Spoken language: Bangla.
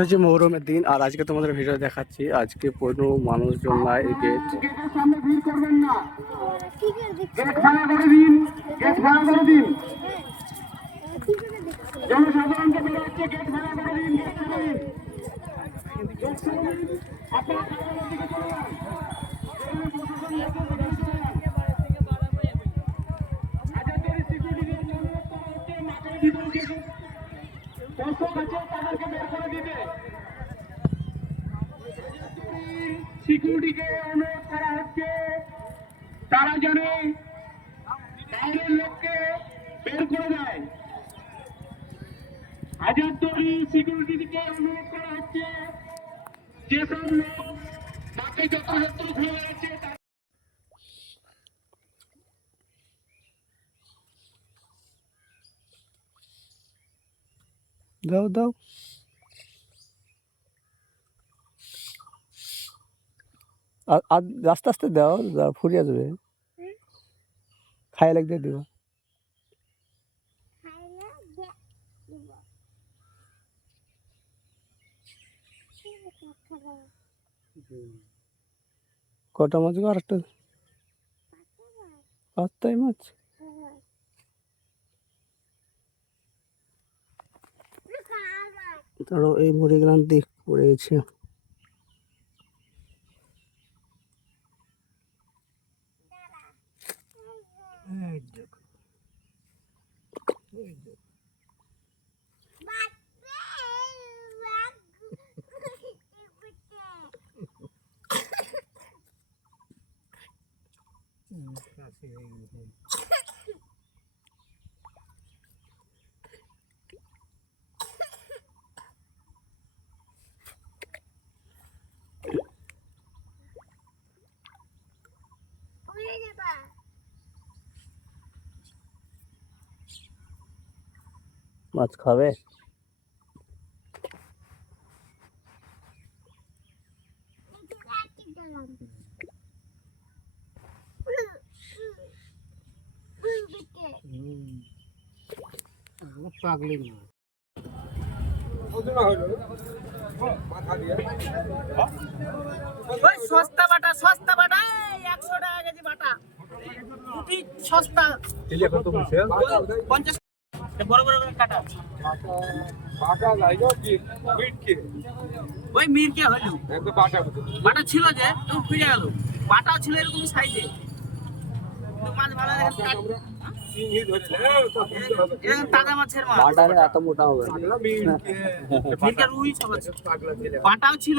হচ্ছে মহরমের দিন আর আজকে তোমাদের ভিডিও দেখাচ্ছি। আজকে কোনো মানুষজন নাই এই গেট সামনে ভিড় করবেন না। গেট ভাড়া করে দিন, গেট ভাড়া করে দিন। জনসাধারণকে বলা হচ্ছে গেট ভাড়া করে দিন, গেট ভাড়া দিন। গেট ভাড়া দিন, আপনারা সামনের দিকে চলে যান। হাজারদুয়ারি সিকিউরিটি অনুরোধ করা হচ্ছে মাঠের ভিতরে যেসব দর্শক আছে তাদেরকে বের করে দিতে। সিকিউরিটিকে অনুরোধ করা হচ্ছে তারা যেন বাইরের লোককে বের করে দেয়। হাজারদুয়ারি সিকিউরিটিকে অনুরোধ করা হচ্ছে যেসব লোক মাঠে যথাযথ ঘুরে বেড়াচ্ছে দাও দাও আর আস্তে আস্তে দাও, ফুরিয়ে যাবে। খাই লাগতে দিব। কটা মাছ গো? আর একটা পাঁচটাই মাছ। ধরো এই মুড়িগুলান দিক পড়ে গেছে। মাছ খাবে? পাগলি সস্তা বাটা, সস্তা বাটা 100 টাকা কেজি বাটা। দুটি সস্তা 50 বড় বড় করে কাটা। ওই মিরকে হলো বাটা ছিল যে তো ফিরে গেল। বাটাও ছিল এরকম সাইজে, মাছ ভালো তাজা মাছের মাছ। বাটারে এত মোটা হবে? রুই বাটাও ছিল।